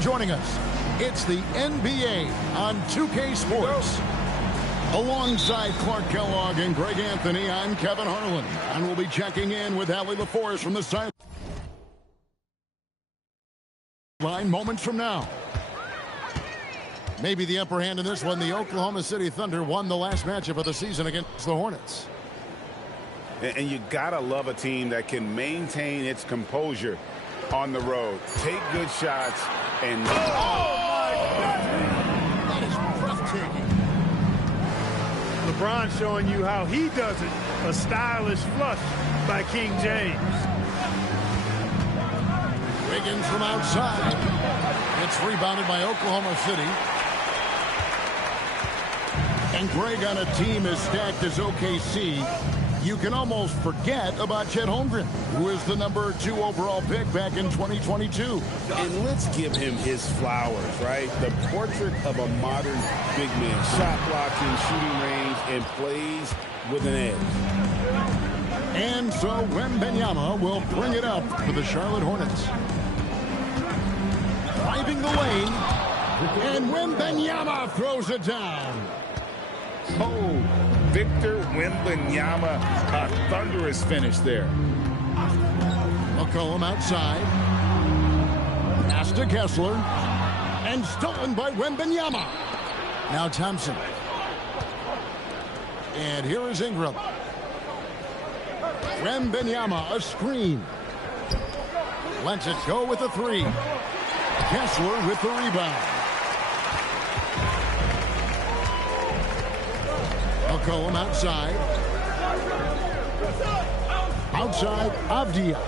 joining us. It's the NBA on 2K Sports. Alongside Clark Kellogg and Greg Anthony, I'm Kevin Harlan. And we'll be checking in with Allie LaForest from the sideline moments from now. Maybe the upper hand in this one. The Oklahoma City Thunder won the last matchup of the season against the Hornets. And you gotta love a team that can maintain its composure on the road. Take good shots and... That is breathtaking. LeBron showing you how he does it. A stylish flush by King James. Wiggins from outside. It's rebounded by Oklahoma City. And Greg, on a team as stacked as OKC, you can almost forget about Chet Holmgren, who is the #2 overall pick back in 2022. And let's give him his flowers, right? The portrait of a modern big man. Shot blocking, shooting range, and plays with an edge. And so Wembanyama will bring it up for the Charlotte Hornets. Driving the lane, and Wembanyama throws it down. Oh, Victor Wembanyama, a thunderous finish there. McCollum outside. Pass to Kessler. And stolen by Wembanyama. Now Thompson. And here is Ingram. Wembanyama, a screen. Lets it go with a three. Kessler with the rebound. McCollum outside. Outside, Avdia.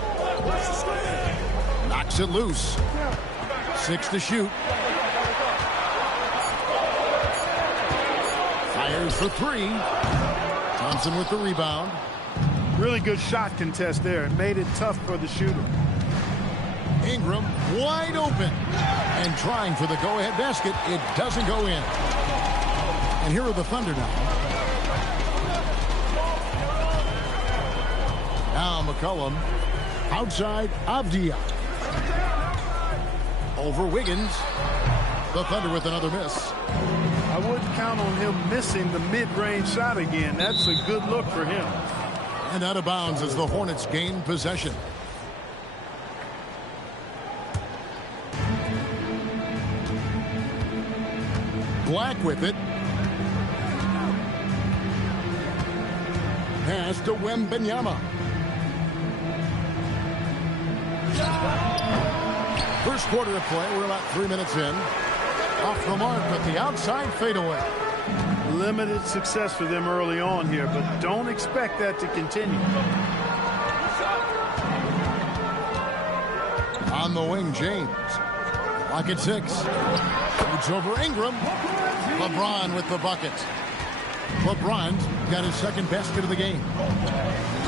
Knocks it loose. 6 to shoot. Fires for three. Thompson with the rebound. Really good shot contest there. It made it tough for the shooter. Ingram wide open. And trying for the go-ahead basket. It doesn't go in. And here are the Thunder now. Now McCollum. Outside, Avdia. Over Wiggins. The Thunder with another miss. I wouldn't count on him missing the mid-range shot again. That's a good look for him. And out of bounds as the Hornets gain possession. Black with it. Pass to Wembanyama. First quarter of play. We're about 3 minutes in. Off the mark with the outside fadeaway. Limited success for them early on here, but don't expect that to continue. On the wing, James. Clock at 6. Shoots over Ingram. LeBron with the bucket. LeBron's got his second basket of the game.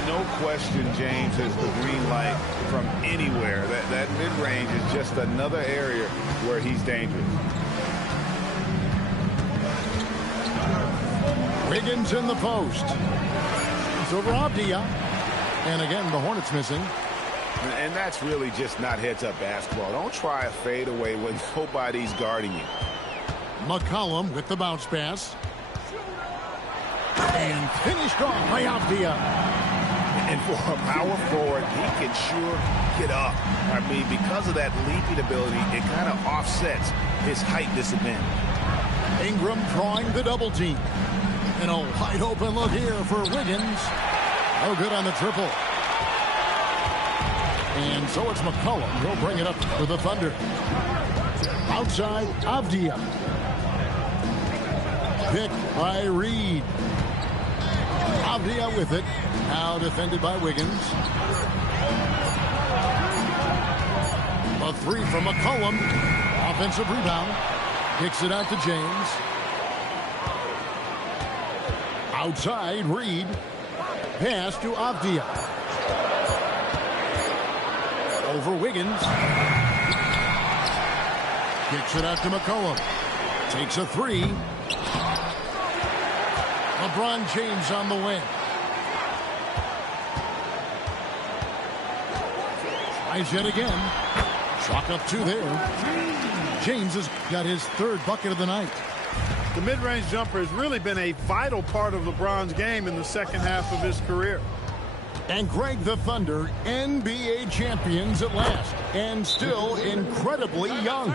No question James has the green light from anywhere. That mid-range is just another area where he's dangerous. Wiggins in the post. It's over Avdia. And again, the Hornets missing. And that's really just not heads-up basketball. Don't try a fadeaway when nobody's guarding you. McCollum with the bounce pass. And finished off by Avdia. And for a power forward, he can sure get up. I mean, because of that leaping ability, it kind of offsets his height disadvantage. Ingram drawing the double team. And a wide open look here for Wiggins. No good on the triple. And so it's McCollum. He'll bring it up for the Thunder. Outside, Avdia. Picked by Reed. Avdia with it. Now defended by Wiggins. A three from McCollum. Offensive rebound. Kicks it out to James. Outside, Reed. Pass to Avdia. Over Wiggins. Kicks it out to McCollum. Takes a three. LeBron James on the wing. Tries yet again. Chalk up 2 there. James has got his 3rd bucket of the night. The mid-range jumper has really been a vital part of LeBron's game in the second half of his career. And Greg, the Thunder, NBA champions at last, and still incredibly young.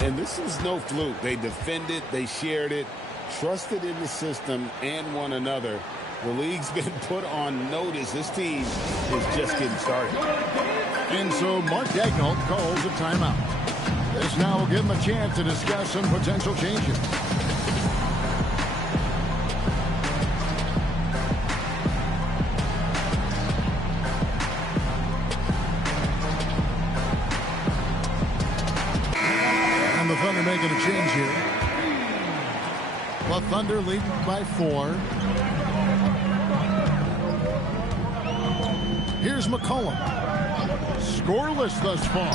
And this is no fluke. They defended, they shared it, trusted in the system and one another. The league's been put on notice. This team is just getting started. And so Mark Daigneault calls a timeout. This now will give him a chance to discuss some potential changes. And the Thunder making a change here. The Thunder leading by 4. Here's McCollum. Scoreless thus far.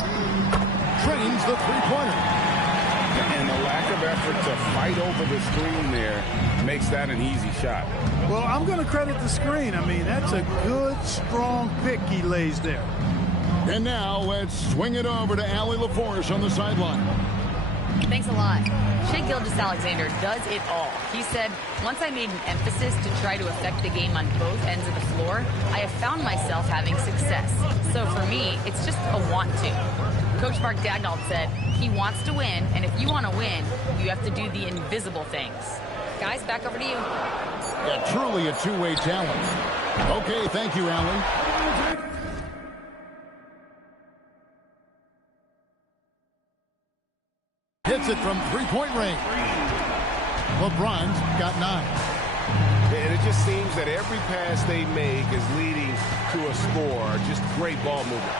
Trains the three-pointer. And the lack of effort to fight over the screen there makes that an easy shot. Well, I'm going to credit the screen. I mean, that's a good, strong pick he lays there. And now let's swing it over to Allie LaForce on the sideline. Thanks a lot. Shai Gilgeous-Alexander does it all. He said, once I made an emphasis to try to affect the game on both ends of the floor, I have found myself having success. So for me, it's just a want to. Coach Mark Daigneault said he wants to win, and if you want to win, you have to do the invisible things. Guys, back over to you. Yeah, truly a two-way talent. Okay, thank you, Allie. Hits it from three-point range. LeBron's got 9. And it just seems that every pass they make is leading to a score. Just great ball movement.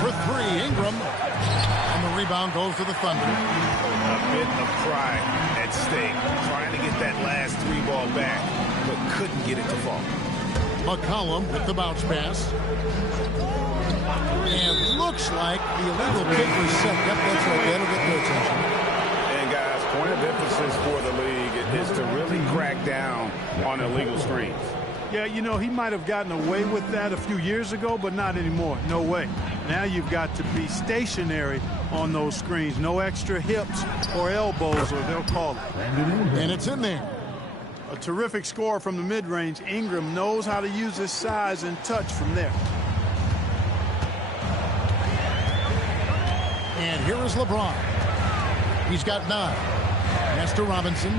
For 3, Ingram. And the rebound goes to the Thunder. A bit of pride at stake. Trying to get that last 3 ball back, but couldn't get it to fall. McCollum with the bounce pass. And looks like the illegal kick was set. Yep, that's right. That'll get their attention. And guys, point of emphasis for the league is to really crack down on illegal screens. Yeah, you know, he might have gotten away with that a few years ago, but not anymore. No way. Now you've got to be stationary on those screens. No extra hips or elbows, or they'll call it. And it's in there. A terrific score from the mid-range. Ingram knows how to use his size and touch from there. And here is LeBron. He's got 9. Pass to Robinson.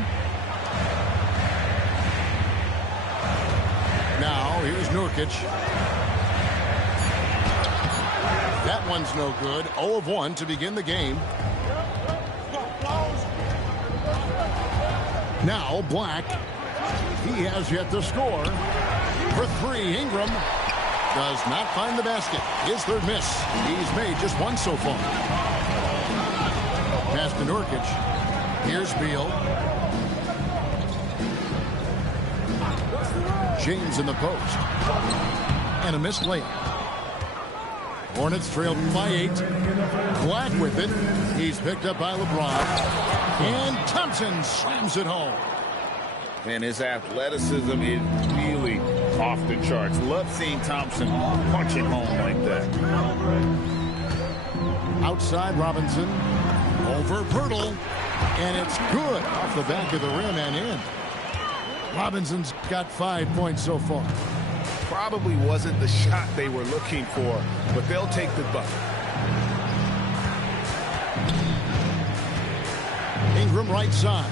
Now, here's Nurkic. That one's no good. 0 of 1 to begin the game. Now, Black. He has yet to score. For 3, Ingram does not find the basket. His 3rd miss. He's made just 1 so far. Pass to Nurkic. Here's Beal. James in the post. And a missed layup. Hornets trailed by 8. Black with it. He's picked up by LeBron. And Thompson slams it home. And his athleticism is really off the charts. Love seeing Thompson punch it home like that. Outside Robinson. Over Pirtle. And it's good off the back of the rim and in. Robinson's got 5 points so far. Probably wasn't the shot they were looking for, but they'll take the bucket. Ingram right side.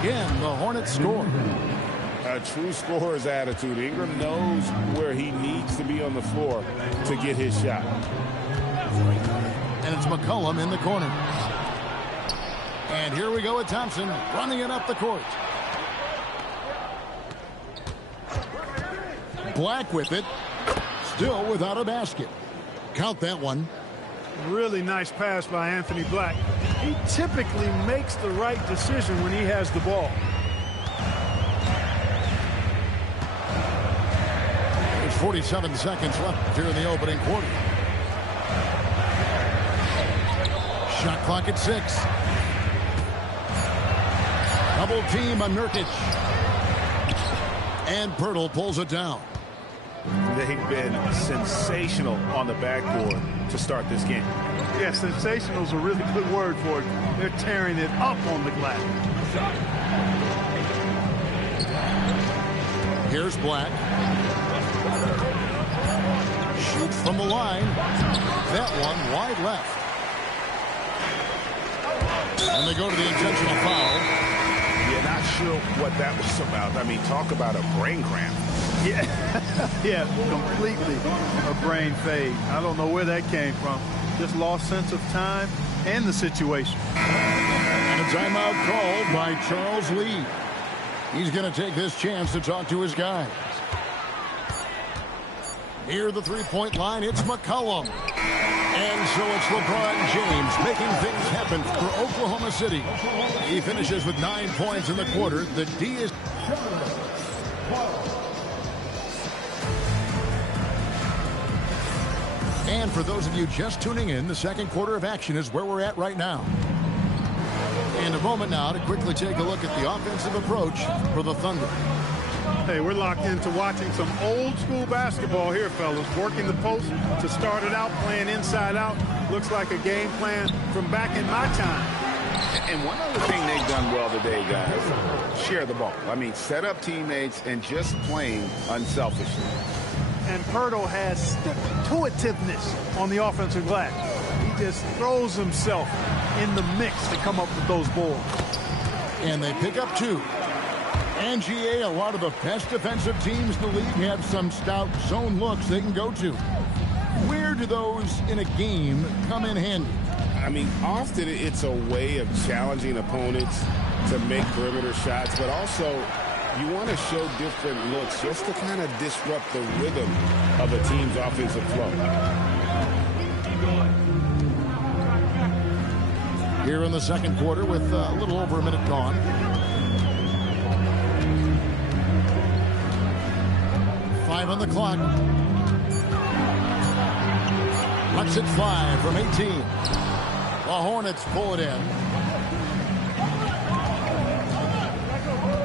Again, the Hornets score. A true scorer's attitude. Ingram knows where he needs to be on the floor to get his shot. And it's McCollum in the corner. And here we go with Thompson running it up the court. Black with it. Still without a basket. Count that one. Really nice pass by Anthony Black. He typically makes the right decision when he has the ball. There's 47 seconds left here in the opening quarter. Shot clock at 6. Double team on Nurkic. And Pirtle pulls it down. They've been sensational on the backboard. to start this game. Yeah, sensational is a really good word for it. They're tearing it up on the glass. Here's Black. Shoots from the line. That one wide left. And they go to the intentional foul. Yeah, not sure what that was about. I mean, talk about a brain cramp. Yeah, yeah, completely a brain fade. I don't know where that came from. Just lost sense of time and the situation. And a timeout called by Charles Lee. He's going to take this chance to talk to his guys. Near the three-point line, it's McCollum. And so it's LeBron James making things happen for Oklahoma City. He finishes with 9 points in the quarter. The D is... And for those of you just tuning in, the second quarter of action is where we're at right now. And a moment now to quickly take a look at the offensive approach for the Thunder. Hey, we're locked into watching some old school basketball here, fellas. Working the post to start it out, playing inside out. Looks like a game plan from back in my time. And one other thing they've done well today, guys, share the ball. I mean, set up teammates and just playing unselfishly. And Pirtle has stick-to-itiveness on the offensive glass. He just throws himself in the mix to come up with those boards. And they pick up 2. And GA, a lot of the best defensive teams in the league have some stout zone looks they can go to. Where do those in a game come in handy? I mean, often it's a way of challenging opponents to make perimeter shots, but also you want to show different looks just to kind of disrupt the rhythm of a team's offensive flow. Here in the second quarter with a little over a minute gone. Five on the clock. Lets it fly from 18. The Hornets pull it in.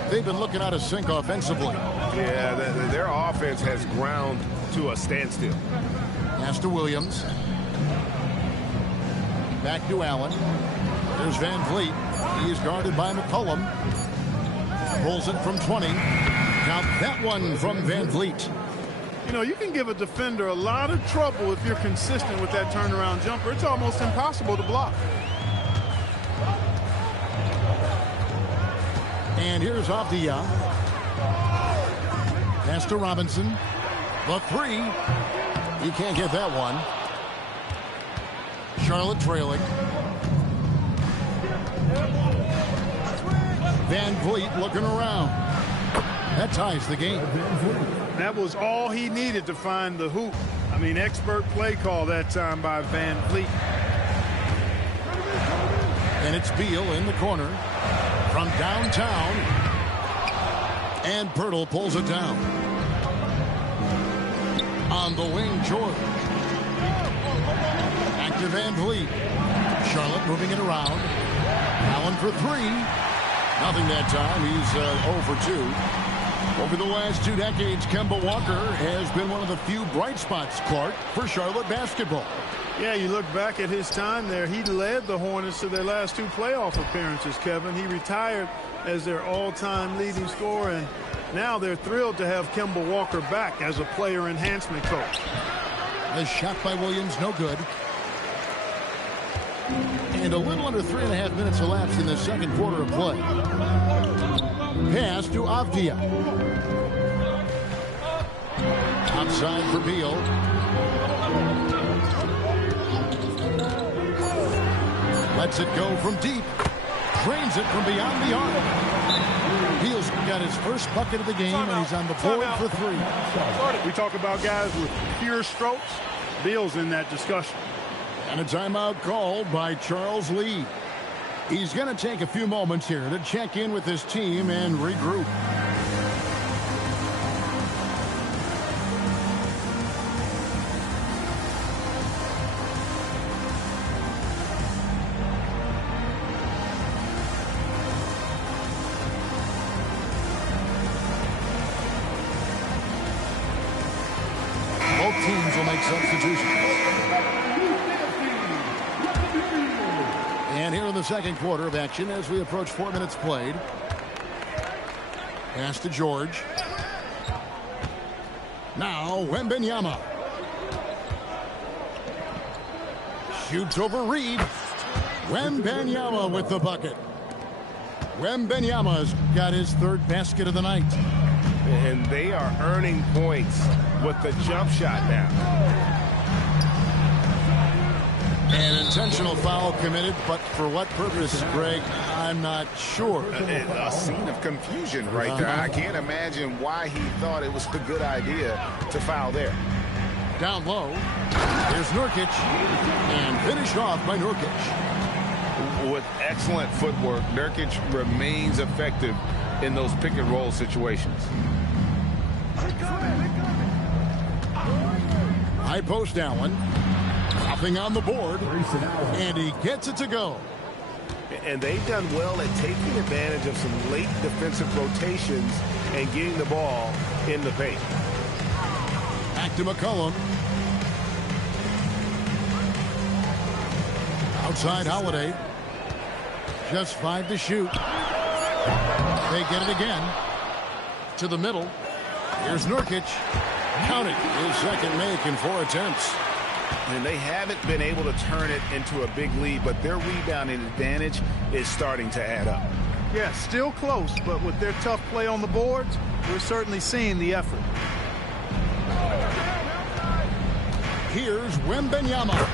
They've been looking out of sync offensively. Yeah, their offense has ground to a standstill. Pass to Williams. Back to Allen. There's Van Vliet. He is guarded by McCollum. Pulls it from 20. Count that one from Van Vliet. You know, you can give a defender a lot of trouble if you're consistent with that turnaround jumper. It's almost impossible to block. And here's Avdia. Pass to Robinson. The 3. He can't get that one. Charlotte trailing. Van Vliet looking around. That ties the game. That was all he needed to find the hoop. I mean, expert play call that time by Van Vliet. And it's Beal in the corner from downtown. And Pirtle pulls it down. On the wing, George. Back to Van Vliet. Charlotte moving it around. Allen for 3. Nothing that time. He's 0 for 2. Over the last 2 decades, Kemba Walker has been one of the few bright spots, Clark, for Charlotte basketball. Yeah, you look back at his time there, he led the Hornets to their last 2 playoff appearances, Kevin. He retired as their all-time leading scorer, and now they're thrilled to have Kemba Walker back as a player enhancement coach. A shot by Williams, no good. And a little under 3.5 minutes elapsed in the second quarter of play. Pass to Avdia. Outside for Beal. Lets it go from deep. Drains it from beyond the arc. Beal's got his first bucket of the game, and he's on the board for 3. We talk about guys with pure strokes. Beal's in that discussion. And a timeout called by Charles Lee. He's going to take a few moments here to check in with his team and regroup. Both teams will make substitutions. the second quarter of action as we approach 4 minutes played. Pass to George. Now Wembanyama. Shoots over Reed. Wembanyama with the bucket. Wembanyama's got his third basket of the night. And they are earning points with the jump shot now. An intentional foul committed, but for what purpose, Greg, I'm not sure. A scene of confusion right there. I can't imagine why he thought it was a good idea to foul there. Down low. Here's Nurkic. And finished off by Nurkic. With excellent footwork, Nurkic remains effective in those pick and roll situations. High post Allen. Dropping on the board. And he gets it to go. And they've done well at taking advantage of some late defensive rotations and getting the ball in the paint. Back to McCollum. Outside Holiday. Just 5 to shoot. They get it again. To the middle. Here's Nurkic. Counting his second make in 4 attempts. And they haven't been able to turn it into a big lead, but their rebounding advantage is starting to add up. Yeah, still close, but with their tough play on the boards, we're certainly seeing the effort. Here's Wembanyama.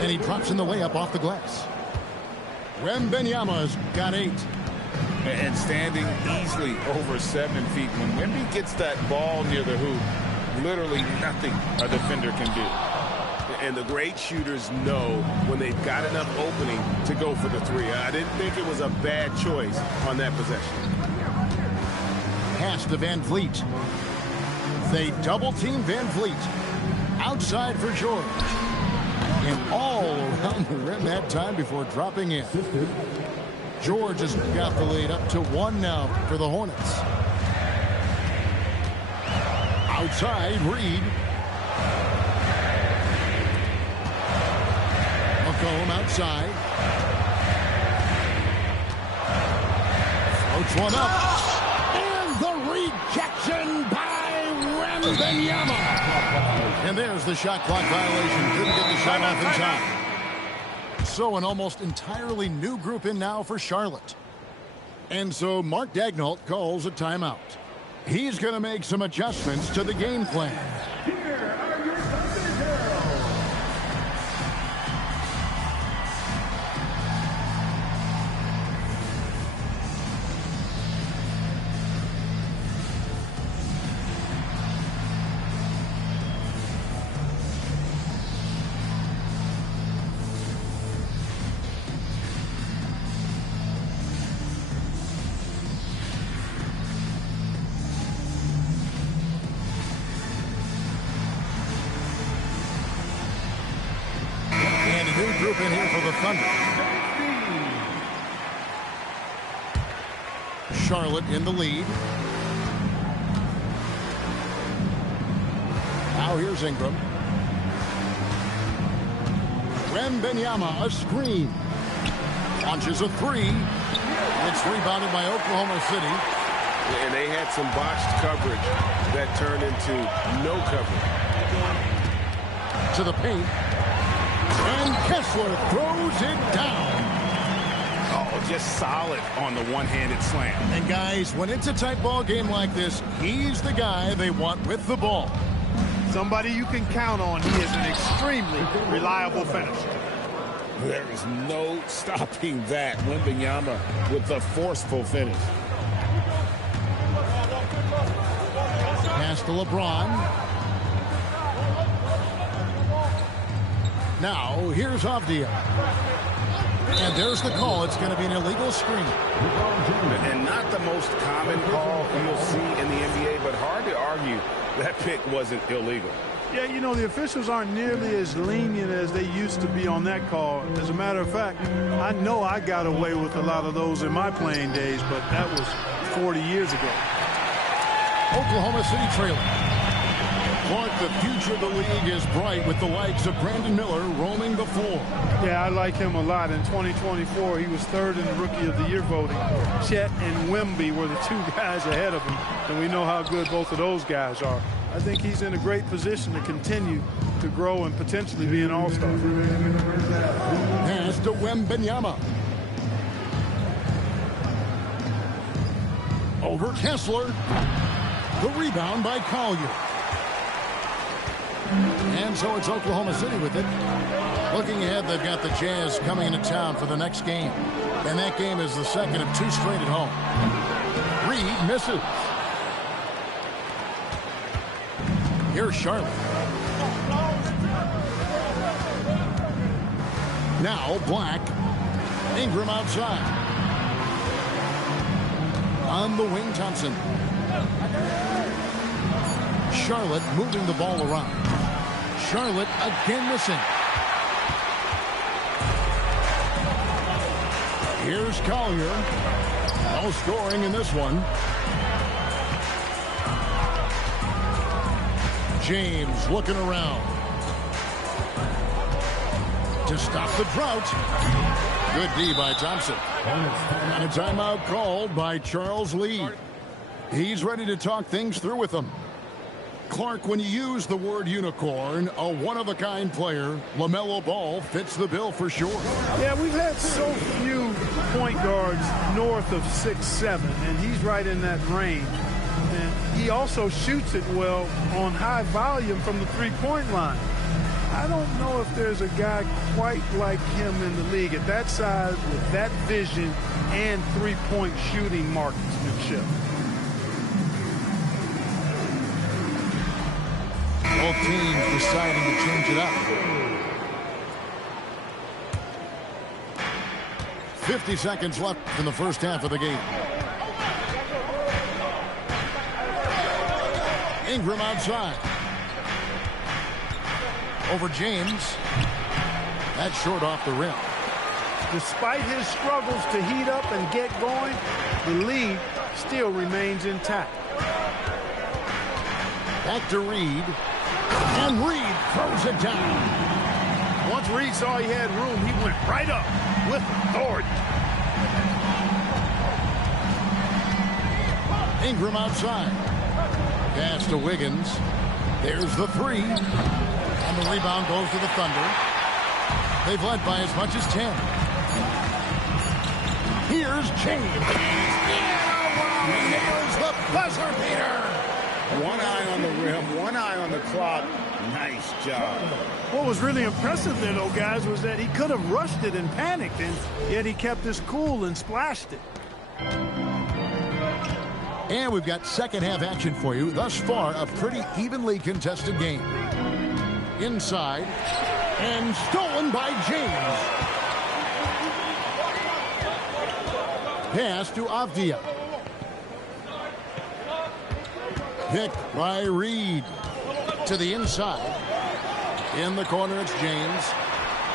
And he drops in the layup off the glass. Wembanyama's got 8. And standing easily over 7 feet. When Wemby gets that ball near the hoop, literally nothing a defender can do. And the great shooters know when they've got enough opening to go for the 3. I didn't think it was a bad choice on that possession. Pass to Van Vliet. They double-team Van Vliet. Outside for George. And all around the rim that time before dropping in. George has got the lead up to 1 now for the Hornets. Outside, Reed. McCollum outside. Floats one up. And the rejection by Wembanyama. And there's the shot clock violation. Couldn't get the shot off in time. So an almost entirely new group in now for Charlotte. And so Mark Daigneault calls a timeout. He's going to make some adjustments to the game plan. Group in here for the Thunder. Charlotte in the lead. Now here's Ingram. Wembanyama, a screen. Launches a 3. It's rebounded by Oklahoma City. And they had some botched coverage that turned into no coverage. To the paint. And Kessler throws it down. Oh, just solid on the one-handed slam. And guys, when it's a tight ball game like this, he's the guy they want with the ball. Somebody you can count on. He is an extremely reliable finisher. There is no stopping that. Wembanyama with the forceful finish. Pass to LeBron. Now, here's Avdia. And there's the call. It's going to be an illegal screen. And not the most common call you'll see in the NBA, but hard to argue that pick wasn't illegal. Yeah, you know, the officials aren't nearly as lenient as they used to be on that call. As a matter of fact, I know I got away with a lot of those in my playing days, but that was 40 years ago. Oklahoma City trailing. Clark, the future of the league is bright with the likes of Brandon Miller roaming the floor. Yeah, I like him a lot. In 2024, he was third in the Rookie of the Year voting. Chet and Wemby were the two guys ahead of him, and we know how good both of those guys are. I think he's in a great position to continue to grow and potentially be an all-star. Pass to Wembanyama. Over Kessler. The rebound by Collier. And so it's Oklahoma City with it. Looking ahead, they've got the Jazz coming into town for the next game. And that game is the second of 2 straight at home. Reed misses. Here's Charlotte. Now Black. Ingram outside. On the wing, Thompson. Charlotte moving the ball around. Charlotte again missing. Here's Collier. No scoring in this one. James looking around. To stop the drought. Good D by Thompson. And a timeout called by Charles Lee. He's ready to talk things through with them. Clark, when you use the word unicorn, a one-of-a-kind player, LaMelo Ball fits the bill for sure. Yeah, we've had so few point guards north of 6'7", and he's right in that range. And he also shoots it well on high volume from the three-point line. I don't know if there's a guy quite like him in the league at that size with that vision and three-point shooting marksmanship. Both teams deciding to change it up. 50 seconds left in the first half of the game. Ingram outside. Over James. That's short off the rim. Despite his struggles to heat up and get going, the lead still remains intact. Back to Reed. And Reed throws it down. Once Reed saw he had room, he went right up with authority. Ingram outside. Pass to Wiggins. There's the three. And the rebound goes to the Thunder. They've led by as much as 10. Here's James. Nails the buzzer beater. One eye on the rim, one eye on the clock. Nice job. What was really impressive there, though, guys, was that he could have rushed it and panicked, and yet he kept his cool and splashed it. And we've got second half action for you. Thus far, a pretty evenly contested game. Inside, and stolen by James. Pass to Avdia. Picked by Reed. To the inside. In the corner, it's James.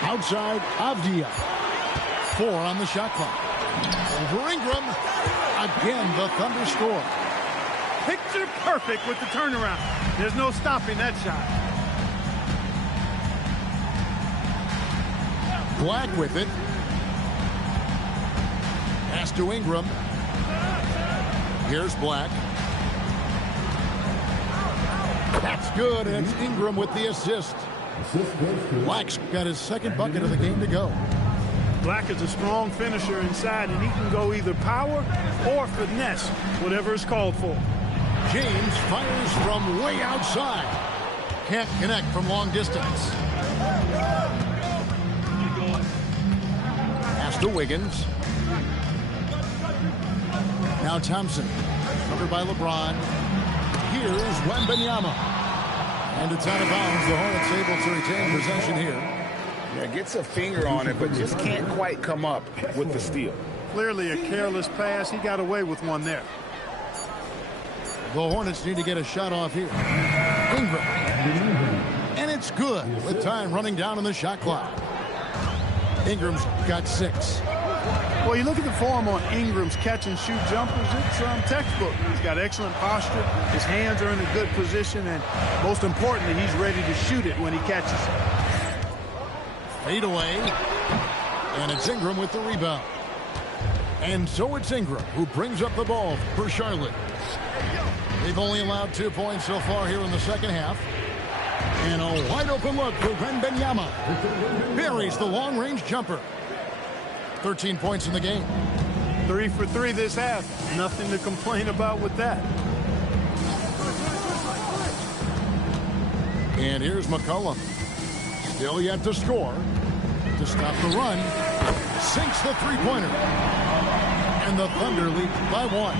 Outside, Avdia. 4 on the shot clock. Over Ingram. Again, the Thunder score. Picture perfect with the turnaround. There's no stopping that shot. Black with it. Pass to Ingram. Here's Black. That's good, and it's Ingram with the assist. Black's got his second bucket of the game to go. Black is a strong finisher inside, and he can go either power or finesse, whatever is called for. James fires from way outside. Can't connect from long distance. Pass to Wiggins. Now Thompson. Covered by LeBron. Here's Wembanyama. And it's out of bounds. The Hornets able to retain possession here. Yeah, gets a finger on it, but just can't quite come up with the steal. Clearly a careless pass. He got away with one there. The Hornets need to get a shot off here. Ingram. And it's good with time running down on the shot clock. Ingram's got 6. Well, you look at the form on Ingram's catch-and-shoot jumpers, it's textbook. He's got excellent posture. His hands are in a good position, and most importantly, he's ready to shoot it when he catches it. Fade away, and it's Ingram with the rebound. And so it's Ingram who brings up the ball for Charlotte. They've only allowed 2 points so far here in the second half. And a wide-open look for Wembanyama. Buries the long-range jumper. 13 points in the game. 3 for 3 this half. Nothing to complain about with that. And here's McCollum. Still yet to score. To stop the run. Sinks the three-pointer. And the Thunder lead by 1.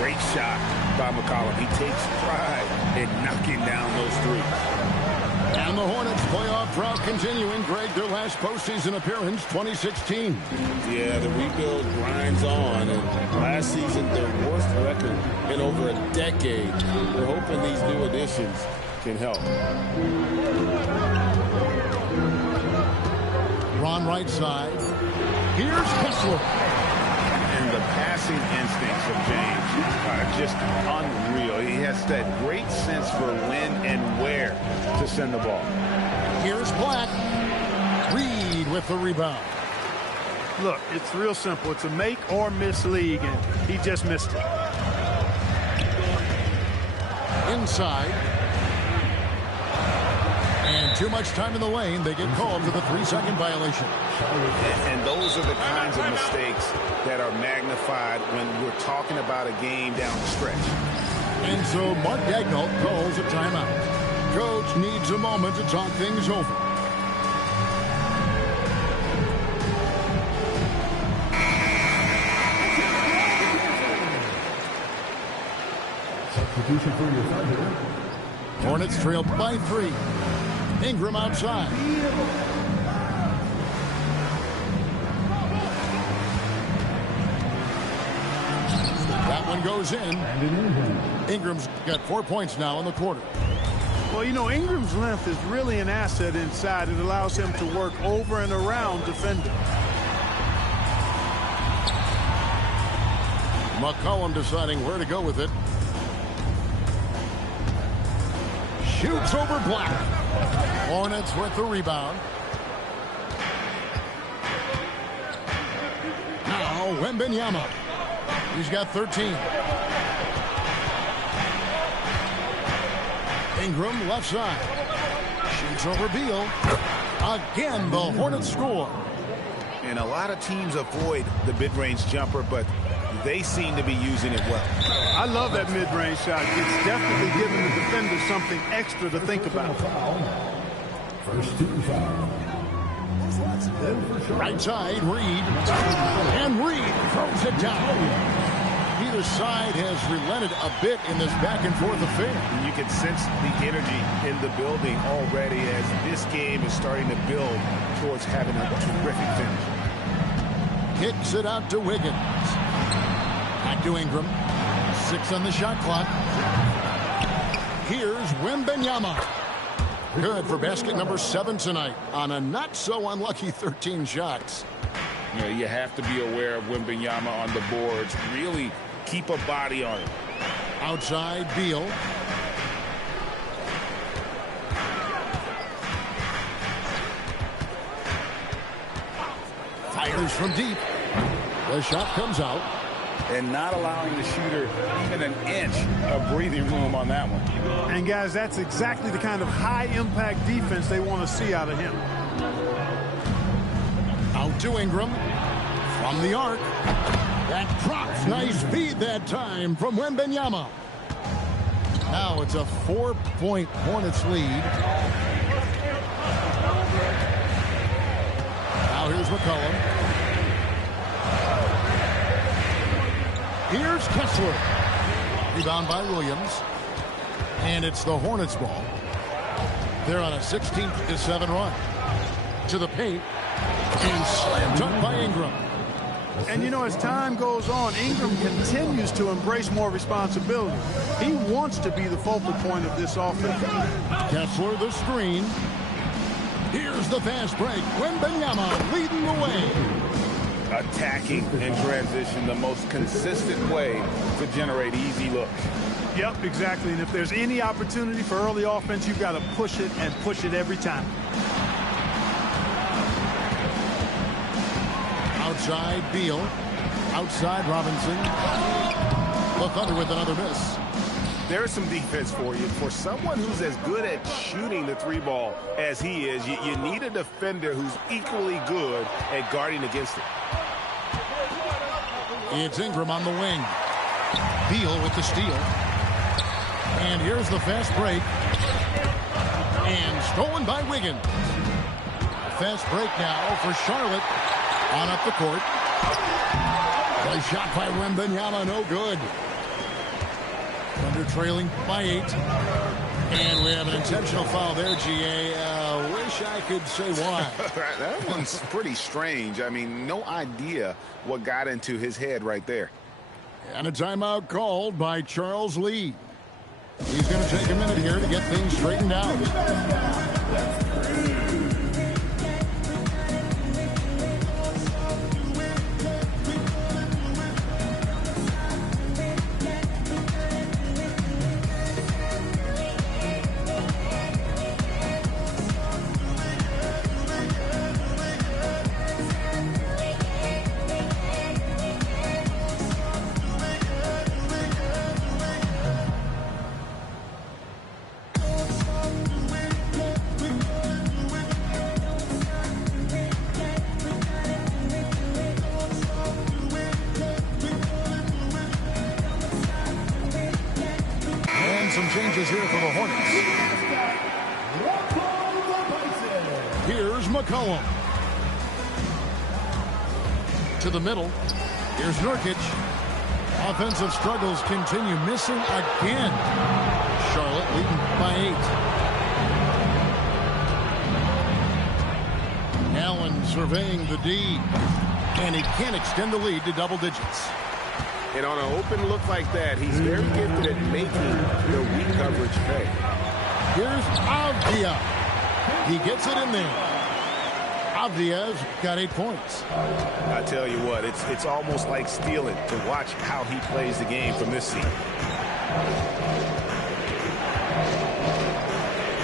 Great shot by McCollum. He takes pride in knocking down those threes. And the Hornets playoff drought continuing. Greg, their last postseason appearance, 2016. Yeah, the rebuild grinds on. And last season, their worst record in over a decade. We're hoping these new additions can help. Ron right side. Here's Kessler. And the passing instincts of James are just unreal. He has that great sense for when and where to send the ball. Here's Black. Reed with the rebound. Look, it's real simple. It's a make or miss league, and he just missed it. Inside. And too much time in the lane. They get called for the 3-second violation. And those are the kinds of mistakes that are magnified when we're talking about a game down the stretch. And so Mark Daigneault calls a timeout. Coach needs a moment to talk things over. Substitution for your Thunder. Hornets trailed by 3. Ingram outside. That one goes in. Ingram's got 4 points now in the quarter. Well, you know, Ingram's length is really an asset inside. It allows him to work over and around defenders. McCollum deciding where to go with it. Shoots over Black. Hornets with the rebound. Now Wembanyama. He's got 13. Ingram left side. Shoots over Beal. Again, the Hornets score. And a lot of teams avoid the mid-range jumper, but they seem to be using it well. I love that mid-range shot. It's definitely giving the defender something extra to think about. First team foul. Right side, Reed. And Reed throws it down. Either side has relented a bit in this back-and-forth affair. You can sense the energy in the building already as this game is starting to build towards having a terrific finish. Kicks it out to Wiggins. Back to Ingram. 6 on the shot clock. Here's Wembanyama. Good for basket number 7 tonight on a not-so-unlucky 13 shots. You know, you have to be aware of Wembanyama on the boards. Really keep a body on it. Outside, Beal. Fires from deep. The shot comes out. And not allowing the shooter even an inch of breathing room on that one. And, guys, that's exactly the kind of high-impact defense they want to see out of him. Out to Ingram. From the arc. That drops. Nice feed that time from Wembanyama. Now it's a 4-point Hornets lead. Now here's McCollum. Here's Kessler. Rebound by Williams. And it's the Hornets ball. They're on a 16-7 run. To the paint. And slammed up by Ingram. And, you know, as time goes on, Ingram continues to embrace more responsibility. He wants to be the focal point of this offense. Kessler the screen. Here's the fast break. Wembanyama leading the way. attacking in transition the most consistent way to generate easy looks. Yep, exactly. And if there's any opportunity for early offense, you've got to push it and push it every time. Outside Beal. Outside Robinson. The Thunder with another miss. There is some defense for you. For someone who's as good at shooting the three ball as he is, you need a defender who's equally good at guarding against it. It's Ingram on the wing. Beal with the steal. And here's the fast break. And stolen by Wiggins. Fast break now for Charlotte. On up the court. Play shot by Wembanyama, no good. Thunder trailing by 8. And we have an intentional foul there, GA. Wish I could say why. That one's pretty strange. I mean, no idea what got into his head right there. And a timeout called by Charles Lee. He's going to take a minute here to get things straightened out. Some changes here for the Hornets. Here's McCollum. To the middle. Here's Nurkic. Offensive struggles continue. Missing again. Charlotte leading by 8. Allen surveying the D. And he can't extend the lead to double digits. And on an open look like that, he's very gifted at making the weak coverage pay. Here's Avdia. He gets it in there. Avdia's got 8 points. I tell you what, it's almost like stealing to watch how he plays the game from this seat.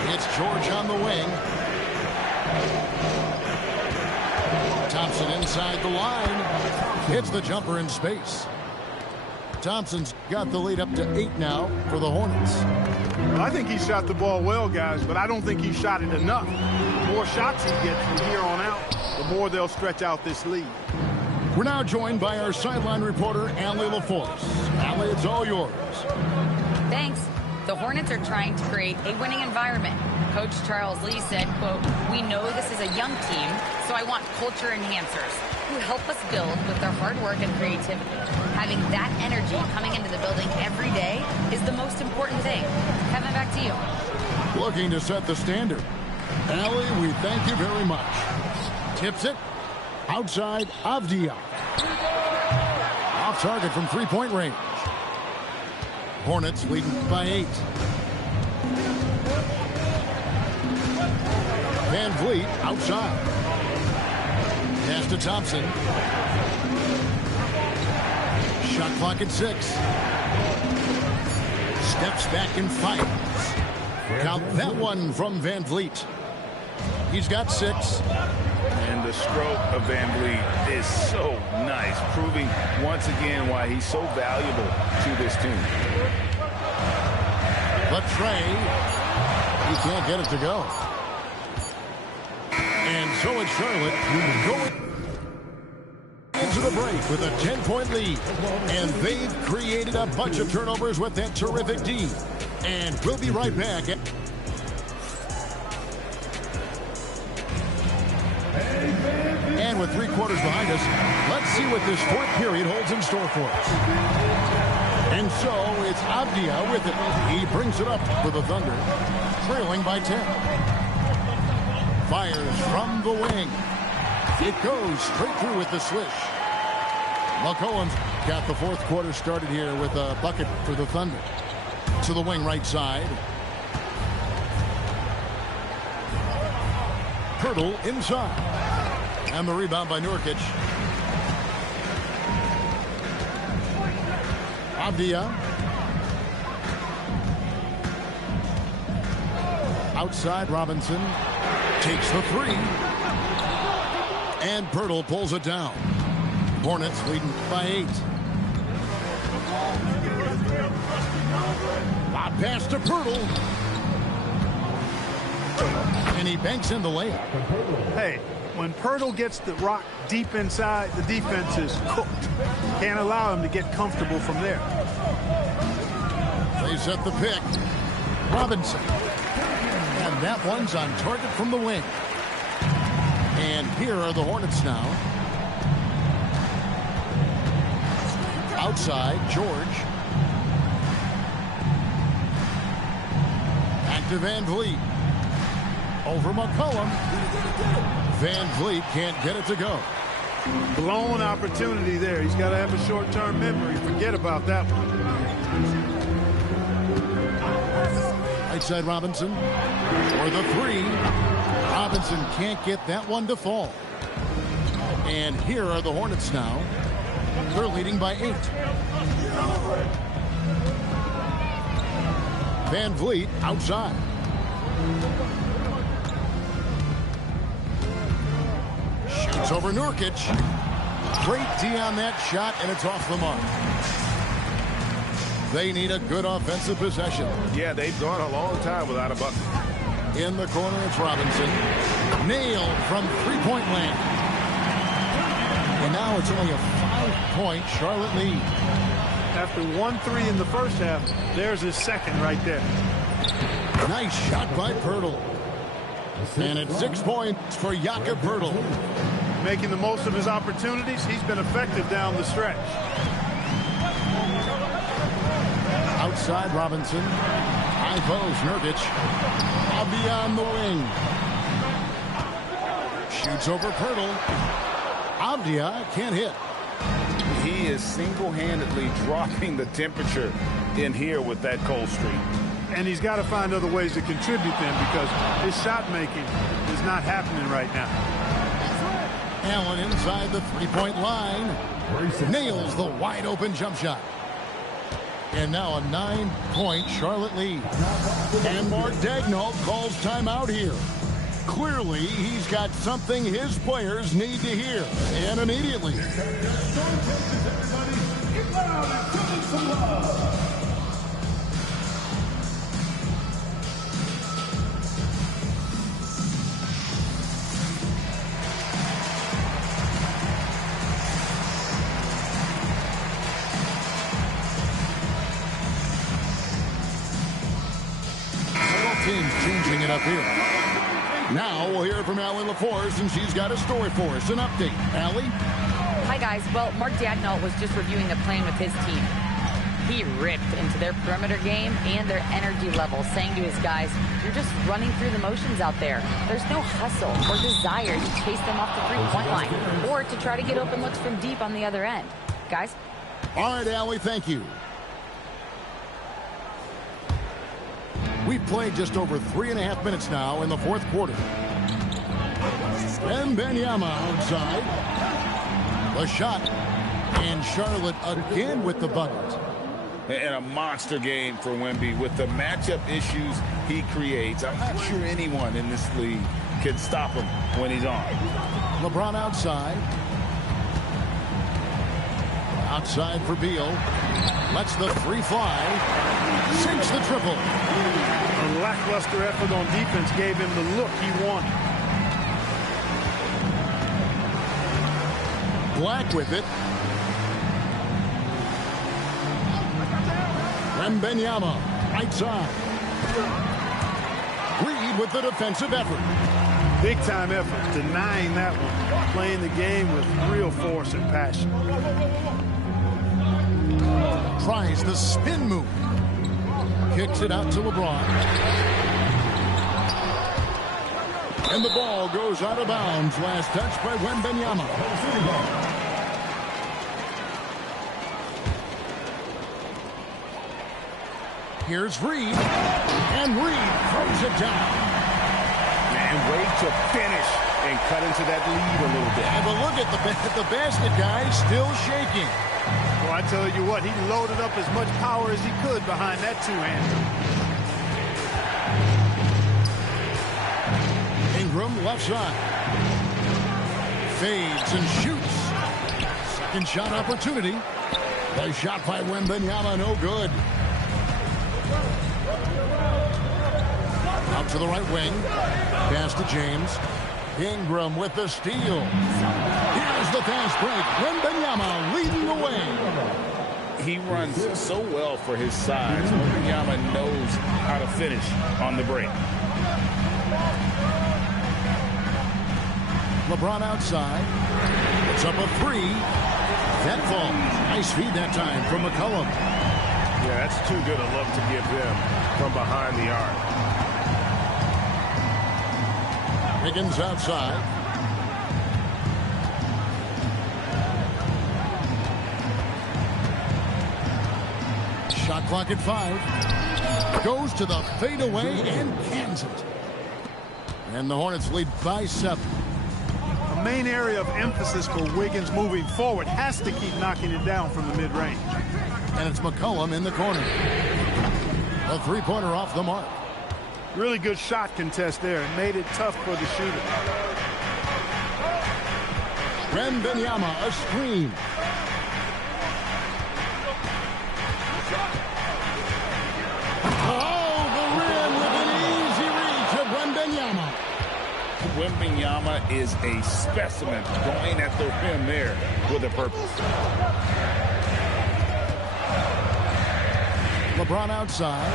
It's George on the wing. Thompson inside the line. Hits the jumper in space. Thompson's got the lead up to 8 now for the Hornets. Well, I think he shot the ball well, guys, but I don't think he shot it enough. The more shots he gets from here on out, the more they'll stretch out this lead. We're now joined by our sideline reporter, Allie LaForce. Allie, it's all yours. Thanks. The Hornets are trying to create a winning environment. Coach Charles Lee said, quote, "We know this is a young team, so I want culture enhancers who help us build with their hard work and creativity. Having that energy coming into the building every day is the most important thing." Kevin, back to you. Looking to set the standard. Allie, we thank you very much. Tips it. Outside Avdia. Off target from three-point range. Hornets leading by 8. Van Vliet outside. Pass to Thompson. Shot clock at 6. Steps back and fires. Count that one from Van Vliet. He's got 6. And the stroke of Van Vliet is so nice, proving once again why he's so valuable to this team. But Trey, he can't get it to go. And so it's Charlotte going into the break with a 10-point lead. And they've created a bunch of turnovers with that terrific D. And we'll be right back. And with 3 quarters behind us, let's see what this 4th period holds in store for us. And so it's Avdia with it. He brings it up for the Thunder, trailing by 10. Fires from the wing. It goes straight through with the swish. McCollum's got the 4th quarter started here with a bucket for the Thunder. To the wing right side. Pirtle inside. And the rebound by Nurkic. Avdia. Outside, Robinson takes the three. And Pirtle pulls it down. Hornets leading by 8. Lob pass to Pirtle. And he banks in the layup. Hey, when Pirtle gets the rock deep inside, the defense is cooked. Can't allow him to get comfortable from there. They set the pick. Robinson. And that one's on target from the wing. And here are the Hornets now. Outside, George. Back to Van Vliet. Over McCollum. Van Vliet can't get it to go. Blown opportunity there. He's got to have a short-term memory. Forget about that one. Right side, Robinson. For the three. Robinson can't get that one to fall. And here are the Hornets now. They're leading by 8. Van Vliet outside. Shoots over Nurkic. Great D on that shot, and it's off the mark. They need a good offensive possession. Yeah, they've gone a long time without a bucket. In the corner, it's Robinson. Nailed from three-point land. And now it's only a 5-point Charlotte lead. After 1-3 in the first half, there's his second right there. Nice shot by Pirtle. And it's 6 points for Jakob Pirtle. Making the most of his opportunities. He's been effective down the stretch. Outside, Robinson. High post, Nurkic. Beyond the wing. Shoots over Pirtle. Avdia can't hit. He is single-handedly dropping the temperature in here with that cold streak. And he's got to find other ways to contribute then, because his shot making is not happening right now. Allen inside the three-point line. Nails the wide-open jump shot. And now a 9-point Charlotte lead. And Mark Daigneault calls timeout here. Clearly, he's got something his players need to hear, and immediately. Teams changing it up here. Now we'll hear from Allie LaForce, and she's got a story for us. An update. Allie? Hi, guys. Well, Mark Daigneault was just reviewing the plan with his team. He ripped into their perimeter game and their energy level, saying to his guys, you're just running through the motions out there. There's no hustle or desire to chase them off the three-point line or to try to get open looks from deep on the other end. Guys? All right, Allie, thank you. We've played just over 3.5 minutes now in the fourth quarter. And Benyama outside. The shot. And Charlotte again with the bucket. And a monster game for Wemby with the matchup issues he creates. I'm not sure anyone in this league can stop him when he's on. LeBron outside. Outside for Beal. Lets the three fly. Sinks the triple. A lackluster effort on defense gave him the look he wanted. Black with it. Wembanyama, right side. Reed with the defensive effort. Big time effort, denying that one. Playing the game with real force and passion. Tries the spin move. Kicks it out to LeBron. And the ball goes out of bounds. Last touch by Wembanyama. Here's Reed. And Reed throws it down. And way to finish and cut into that lead a little bit. But look at the basket guy still shaking. Well, I tell you what, he loaded up as much power as he could behind that two-hander. Ingram left side. Fades and shoots. Second shot opportunity. The shot by Wembanyama, no good. Out to the right wing. Pass to James. Ingram with the steal. Here's the fast break. Wembanyama leading the way. He runs so well for his size. Wembanyama knows how to finish on the break. LeBron outside. It's up a three. That falls. Nice feed that time from McCollum. Yeah, that's too good a look to give him from behind the arc. Higgins outside. Shot clock at 5. Goes to the fadeaway and cans it. And the Hornets lead by 7. The main area of emphasis for Wiggins moving forward has to keep knocking it down from the mid-range. And it's McCollum in the corner. A three-pointer off the mark. Really good shot contest there. It made it tough for the shooter. Wembanyama, a screen. Oh, the rim with an easy reach of Wembanyama. Wembanyama is a specimen going at the rim there with a purpose. LeBron outside.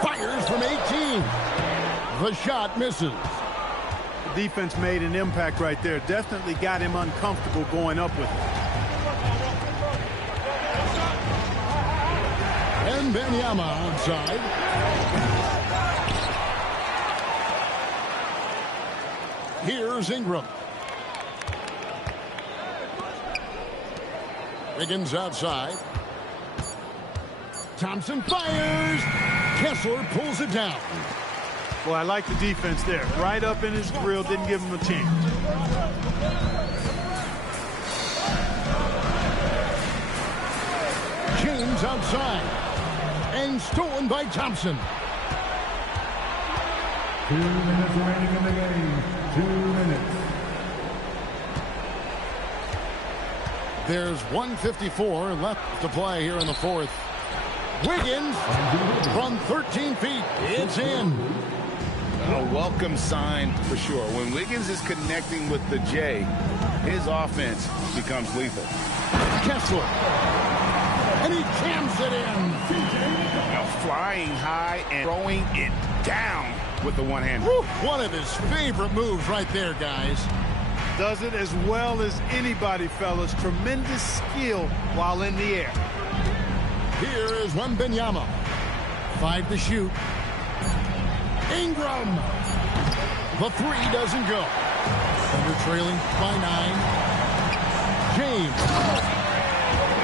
Fires from 18. The shot misses. The defense made an impact right there. Definitely got him uncomfortable going up with it. And Wembanyama outside. Here's Ingram. Wiggins outside. Thompson fires. Kessler pulls it down. Well, I like the defense there. Right up in his grill, didn't give him a chance. James outside. And stolen by Thompson. 2 minutes remaining in the game. 2 minutes. There's 1:54 left to play here in the fourth. Wiggins from 13 feet. It's in. A welcome sign for sure. When Wiggins is connecting with the J, his offense becomes lethal. Kessler. And he jams it in. Now flying high and throwing it down with the one hand. One of his favorite moves right there, guys. Does it as well as anybody, fellas. Tremendous skill while in the air. Here is Wembanyama. 5 to shoot. Ingram. The 3 doesn't go. Thunder trailing by 9. James.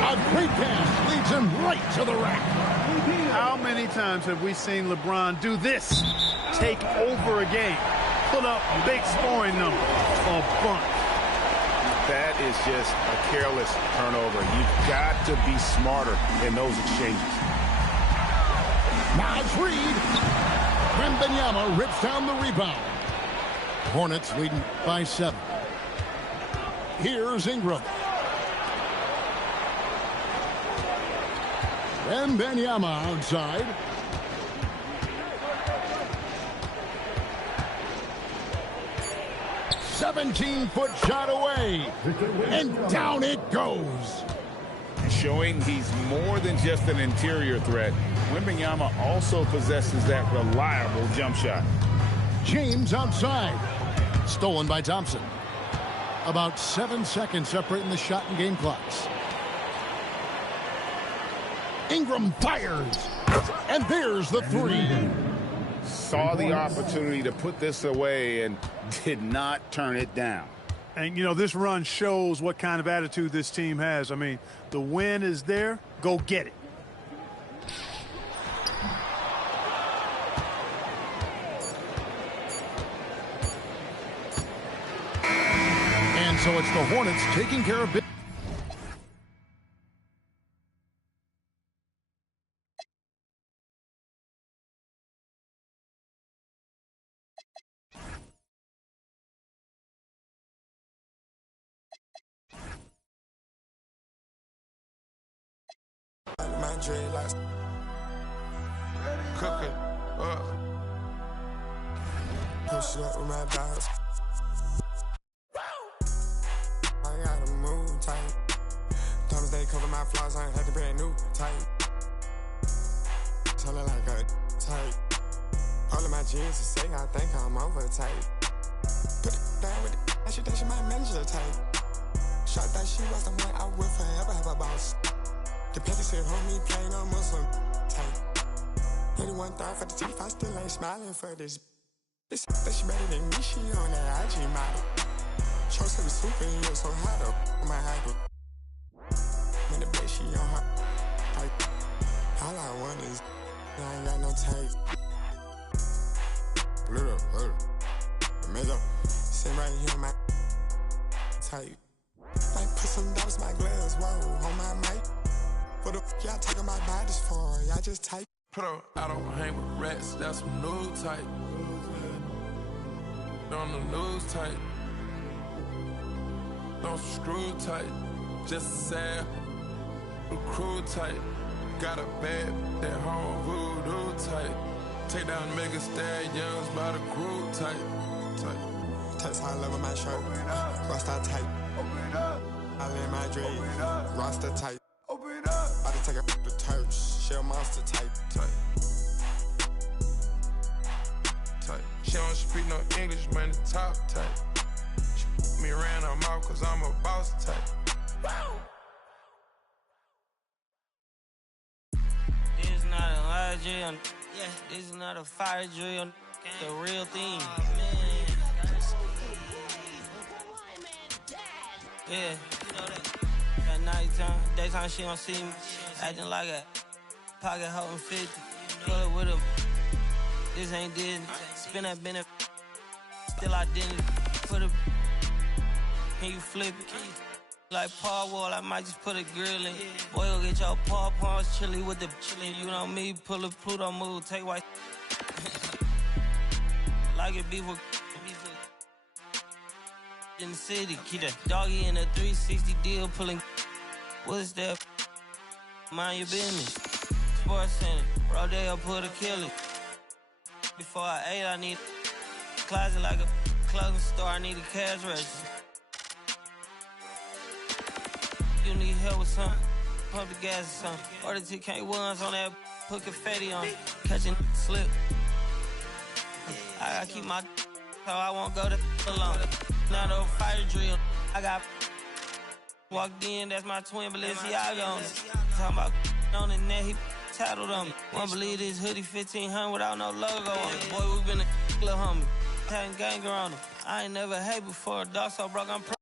A great pass leads him right to the rack. How many times have we seen LeBron do this? Take over a game. Put up big scoring number. A bunch. That is just a careless turnover. You've got to be smarter in those exchanges. Nice read. Wembanyama rips down the rebound. Hornets leading by 7. Here's Ingram. Wembanyama outside. "17-foot shot away, and down it goes." Showing he's more than just an interior threat. Wembanyama also possesses that reliable jump shot. James outside. Stolen by Thompson. About 7 seconds separating the shot and game clocks. Ingram fires. And there's the 3. Saw the opportunity to put this away and did not turn it down. And, you know, this run shows what kind of attitude this team has. I mean, the win is there. Go get it. So it's the Hornets taking care of business. My dreadlocks cooking up, push up with my dogs. I gotta move tight. Thomas they cover my flaws, I ain't had to brand new tight. Tell her like a tight. All of my jeans to say I think I'm over tight. Put it down with it, I should think she my manager tight. Shot that she was the one I will forever have a boss. The petty said, homie, playing on Muslim tight. 81 for the teeth, I still ain't smiling for this. This that she better than me, she on that IG model. Show some superhero, so hot up on my high. In the bed, she on her tight. All I want is, I ain't got no tight. Little, Mazo, sit right here on my tight. Might put some dollars in my gloves, whoa, on my mic. What the f*** y'all taking my bodies for? Y'all just type. Put up, I don't hang with rats, that's some new type. On the news type. Don't screw tight. Just a sad, the crew tight. Got a bad, that home voodoo tight. Take down mega stallions by the crew tight. Text high level my shirt. Rasta tight. I land my dream. Rasta tight. About to take a the turf, shell monster type. She don't speak no English, man, the top type. She me around her mouth cause I'm a boss type. This is not a lie drill, this is not a fire drill, the real thing. Yeah, you know that. At nighttime, daytime she don't see me. Acting like a pocket holding 50. Pull it with a, this ain't Disney. Spin that benefit, still identity. Put a, can you flip it? Like Paul Wall, I might just put a grill in. Boy, go get your paw paws chili with the chili. You know me, pull a Pluto move, take white. Like it beef with in the city. Keep that doggy in a 360 deal, pulling. What's that? Mind your business. Sports Center, Rodeo put a killer. Before I ate, I need a closet like a clothing store. I need a cash register. You need help with something? Pump the gas or something. Order 2K1s on that, put confetti on it. Catching slip. I gotta keep my so I won't go to alone. Not a fire drill. I got walked in, that's my twin Balenciaga on it. Talking about on the net, he tattled on me. Won't believe this hoodie 1500 without no logo on it. Boy, we been a little homie. Having ganger on him. I ain't never hate before a dog so broke, I'm proud.